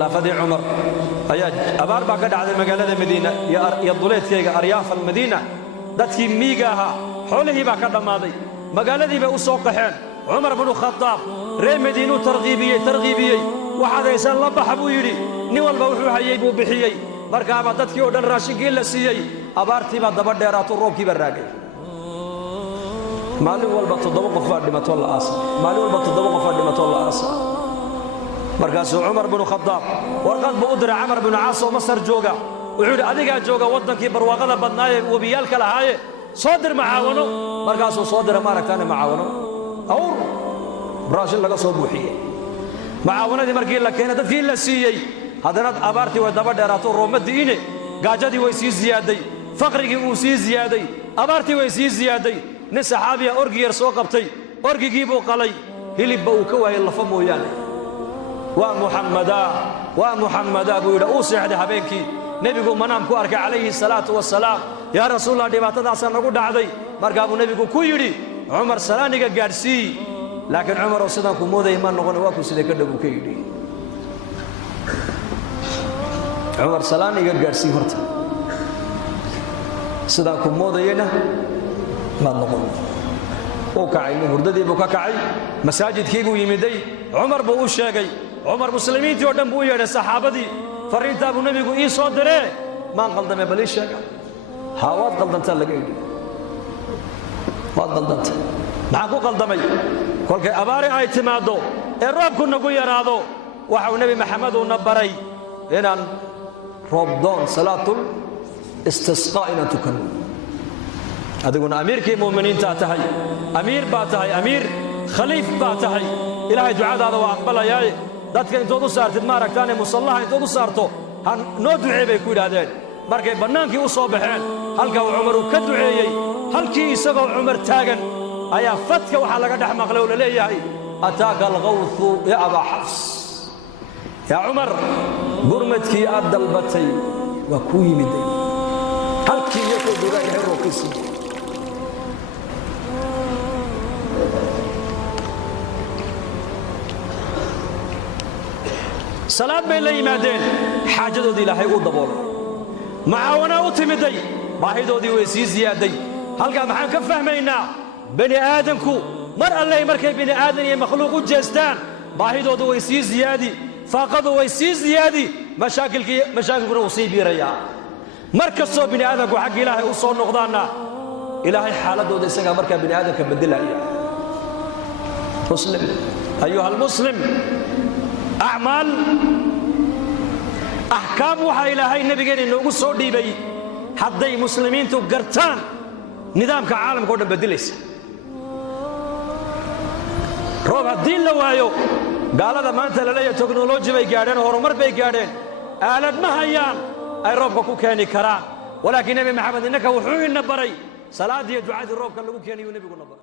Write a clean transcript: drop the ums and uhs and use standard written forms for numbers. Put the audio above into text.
khilaafadii cumar ayaa abaar baa ka dhacday magaalada madiina iyo duleedkeega aryaafa almadiina dadkii miiga ahaa xoolihii baa ka dhammaaday magaaladii bay u soo qaxeen cumar binu khadaab reer madiinuu tarqiibiyey waxaad haysaan la baxa buu yidhi nin walba wuxuu hayey buu bixiyey markaaba dadkii oo dhan raashinkii la siiyey abaartii baa daba dheeraato roobkii baa raagay maalin walba 7 qof baa dhimatoo la aasa markaasuu cumar binu khadaab warqad buu u diray camar binu caas oo masar jooga wuxuu yidhi adigaa jooga waddankii barwaaqada badnaayee webiyaalka lahaaye soo dir macaawano markaasuu soo diray maaragtaane macaawano awr raashin laga soo buuxiyey macaawanadii markii la keenay dadkii la siiyey haddana abaartii way daba dheeraato rooma di'ine gaajadii way sii ziyaaday faqrigii uu sii ziyaaday abaartii way sii ziyaaday nin saxaabiya orgi yar soo qabtay orgigii buu qalay hilibba uu ka waayay lafa mooyaane waa muxammadaa buu yidhi uu seexday habeenkii nebigu manaam ku arkay calayhi salaatu wasalaam yaa rasuulallah dhibaatadaasaa nagu dhacday markaa buu nebigu ku yidhi cumar salaaniga gaadhsii laakiin cumaroo sidaan ku moodaya ma noqon waa ku sidee ka dhow ka yidhi cumar salaaniga gaadhsii horta sidaan ku moodayena maad noqon uu kacay hurdadii buu ka kacay masaajidkii buu yimiday cumar buu u sheegay cumar muslimiintii oo dhan buu u yeedhay saxaabadii fariintaa buu nebigu ii soo diree maan qaldamay bal ii sheega haa waad qaldantaa laga yidhi waad qaldantay maxaan ku qaldamay kolkay abaari ay timaaddo ee roobku nagu yaraado waxau nebi maxamed uuna baray inaan roobdoon salaatul istisqaa inaan tukanno adiguna amiirkii mu'miniintaa tahay amiir baa tahay amiir khaliif baa tahay ilaahay ducadaada waa aqbalayaaye dadka intood u saartid ma aragtaane musallaha intood u saarto ha noo ducee bay ku yidhaahdeen markay bannaankii u soo baxeen halka uu cumar uu ka duceeyey halkii isagoo cumar taagan ayaa fadka waxaa laga dhex maqlay oo la leeyahay ataaka alqawthu ya abaa xafs yaa cumar gurmadkii aad dalbatay waa kuu yimiday halkii iyo koo dugaa ilahay roobkiisii salaad bay la yimaadeen xaajadoodii ilaahay uu daboolay macaawanaa u timiday baahidoodii way sii ziyaaday halkaa maxaan ka fahmaynaa bani aadamku mar alleh markay bini aadan iyo makhluuq u jeestaan baahidoodu way sii ziyaadi faaqadu way sii ziyaadi mashaakilkuna wuu sii biirayaa mar kastoo bini aadamku xagga ilaahay u soo noqdaanna ilaahay xaaladooda isagaa markaa bini aadamka bedelaya muslim ayuha almuslim أعمال أحكام وحا إلهي نبينا إنه سو ديبي حدي مسلمين تو قرطان نظامك عالم كودن بدليس روب الدين لوايو قال هذا ما أنت للي تكنولوجيا بي قاعدين هرمر بي قاعدين آلات ما هيان أي روبك كوكاني كران ولكن نبي محمد إنك وحوي النبري صلاة دي دعاء الروب كان لو كان ينبي نبر